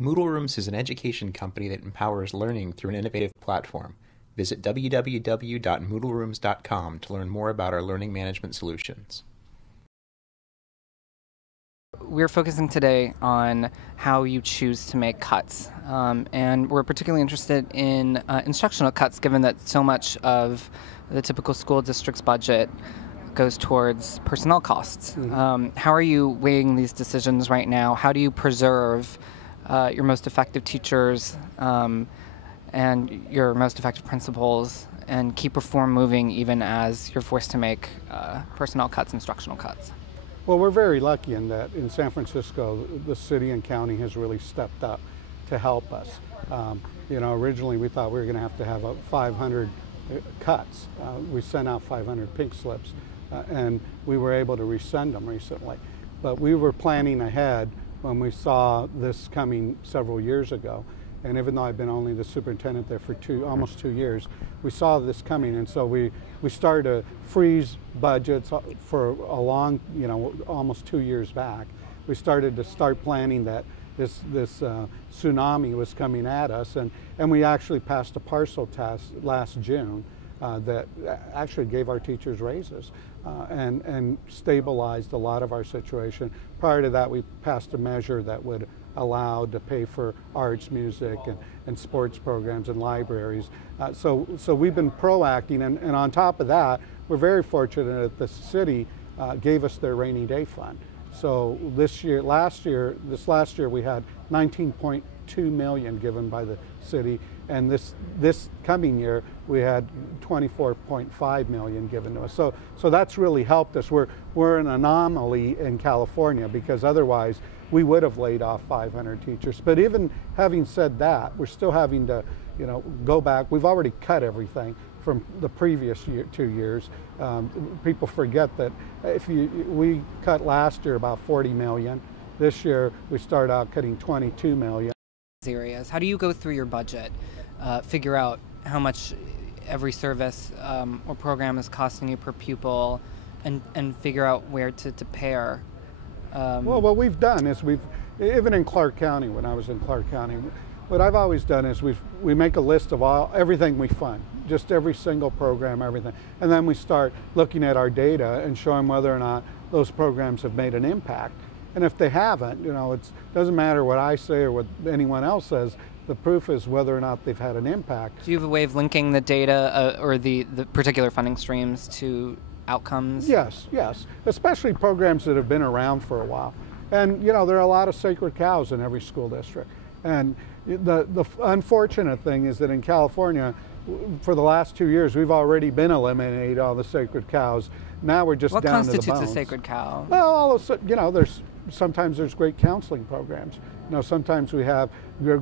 Moodle Rooms is an education company that empowers learning through an innovative platform. Visit www.moodlerooms.com to learn more about our learning management solutions. We're focusing today on how you choose to make cuts, and we're particularly interested in instructional cuts, given that so much of the typical school district's budget goes towards personnel costs. How are you weighing these decisions right now? How do you preserve your most effective teachers and your most effective principals and keep reform moving even as you're forced to make personnel cuts, instructional cuts? Well, we're very lucky in that in San Francisco, the city and county has really stepped up to help us. Originally we thought we were going to have 500 cuts. We sent out 500 pink slips, and we were able to resend them recently. But we were planning ahead when we saw this coming several years ago. And even though I've been only the superintendent there for almost 2 years, we saw this coming, and so we started to freeze budgets for a long, almost 2 years back. We started planning that this tsunami was coming at us, and we actually passed a parcel test last June that actually gave our teachers raises and stabilized a lot of our situation. Prior to that, we passed a measure that would allow to pay for arts, music, and sports programs and libraries. So we've been proacting, and on top of that, we're very fortunate that the city gave us their rainy day fund. So this last year we had $19.2 million given by the city, and this coming year we had $24.5 million given to us. So that's really helped us. We're an anomaly in California, because otherwise we would have laid off 500 teachers. But even having said that, we're still having to, go back. We've already cut everything from the previous 2 years. People forget that we cut last year about 40 million. This year we start out cutting 22 million. Areas. How do you go through your budget, figure out how much every service or program is costing you per pupil, and figure out where to pair? Well, what we've done is even in Clark County, when I was in Clark County, what I've always done is we make a list of everything we fund, just every single program, everything. And then we start looking at our data and showing whether or not those programs have made an impact. And if they haven't, it doesn't matter what I say or what anyone else says, the proof is whether or not they've had an impact. Do you have a way of linking the data or the particular funding streams to outcomes? Yes, especially programs that have been around for a while. And there are a lot of sacred cows in every school district. And the unfortunate thing is that in California, for the last 2 years, we've already been eliminating all the sacred cows. Now we're just down to the bones. What constitutes a sacred cow? Well, sometimes there's great counseling programs. Sometimes we have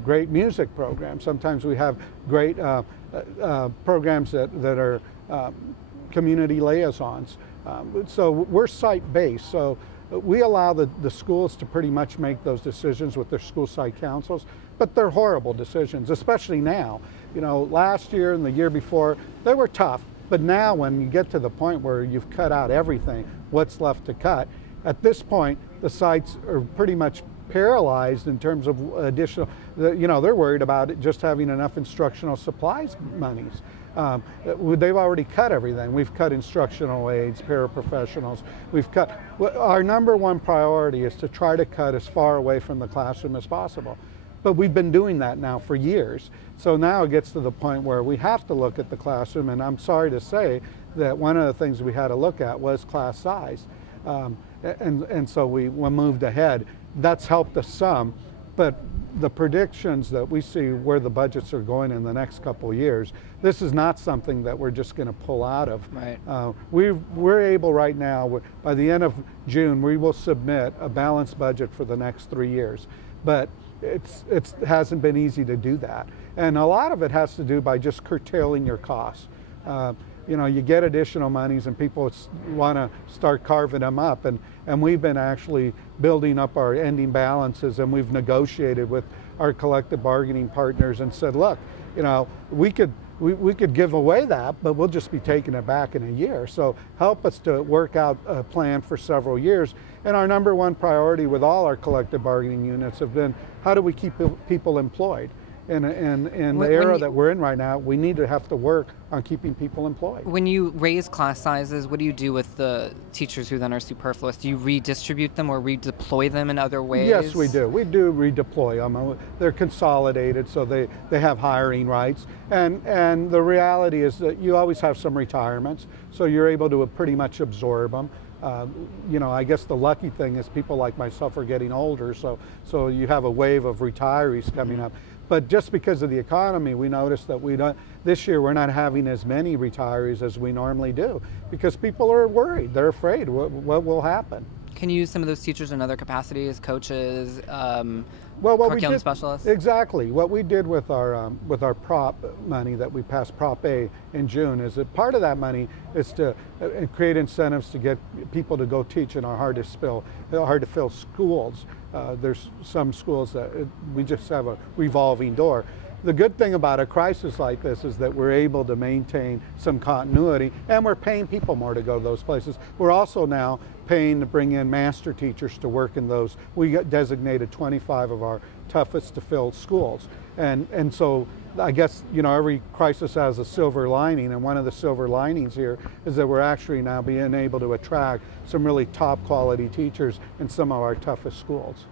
great music programs. Sometimes we have great programs that are community liaisons. So we're site-based. So we allow the schools to pretty much make those decisions with their school site councils, but they're horrible decisions, especially now. Last year and the year before, they were tough, but now when you get to the point where you've cut out everything, what's left to cut? At this point, the sites are pretty much paralyzed in terms of additional, they're worried about just having enough instructional supplies monies. They've already cut everything. We've cut instructional aides, paraprofessionals. Our number one priority is to try to cut as far away from the classroom as possible. But we've been doing that now for years. So now it gets to the point where we have to look at the classroom, and I'm sorry to say that one of the things we had to look at was class size. And so we moved ahead. That's helped us some, but the predictions that we see where the budgets are going in the next couple of years, this is not something that we're just going to pull out of. Right. We're able right now, by the end of June, we will submit a balanced budget for the next 3 years. But it hasn't been easy to do that. And a lot of it has to do by just curtailing your costs. You get additional monies and people want to start carving them up, and we've been actually building up our ending balances, and we've negotiated with our collective bargaining partners and said, look, we could we could give away that, but we'll just be taking it back in a year. So help us to work out a plan for several years. And our number one priority with all our collective bargaining units have been, how do we keep people employed? In the era that we're in right now, we need to have to work on keeping people employed. When you raise class sizes, what do you do with the teachers who then are superfluous? Do you redistribute them or redeploy them in other ways? Yes, we do. We do redeploy them. They're consolidated, so they have hiring rights. And the reality is that you always have some retirements, so you're able to pretty much absorb them. I guess the lucky thing is people like myself are getting older, so you have a wave of retirees coming up. But just because of the economy, we noticed that this year we're not having as many retirees as we normally do, because people are worried. They're afraid what will happen. Can you use some of those teachers in other capacities, coaches, curriculum specialists? Exactly. What we did with our prop money that we passed Prop A in June is that part of that money is to create incentives to get people to go teach in our hard to fill schools. There's some schools that we just have a revolving door. The good thing about a crisis like this is that we're able to maintain some continuity, and we're paying people more to go to those places. We're also now paying to bring in master teachers to work in those. We got designated 25 of our toughest to fill schools. And so I guess, every crisis has a silver lining, and one of the silver linings here is that we're actually now being able to attract some really top quality teachers in some of our toughest schools.